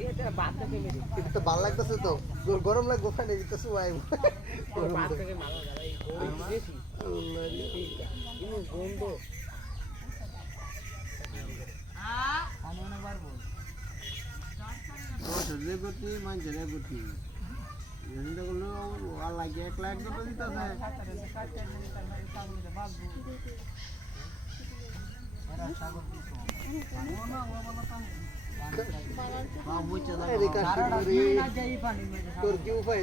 এটা তো ভালো লাগতেছে তো গরম লাগবে ওখানে তো শুয়াই তোর কি উপায়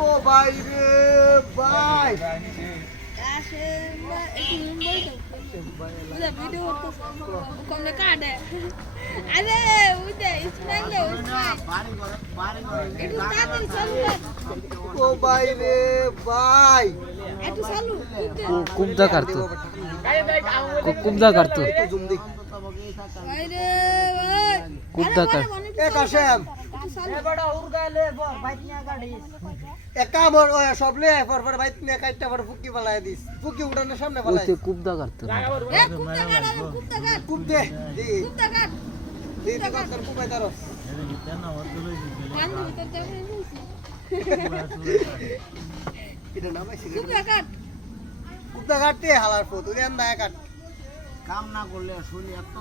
ও ভাই রে ভাই udah video komne kade ada udah Ismail itu tadi salu ও ভাই রে ভাই itu salu कुब्जा करतो कुब्जा करतो জুম দেখ ভাই রে ভাই कुब्जा कर এ কাশেম এক কাম ওই সব লে পর বাইত নিয়ে কাটটা পর ফুকি বালায় দিস ফুকি উড়ানোর সামনে বালায় ওতে कुब्जा करतो eh kubta gad কুপ দে দি kubta gad দি দি কর কুপাই তারো bandu ভিতর যাবে এটা নামাইছি kubta gad কুপটা কাটতে হালার ফো তুই এন্ডা কাট কাম না করলে শুনি এত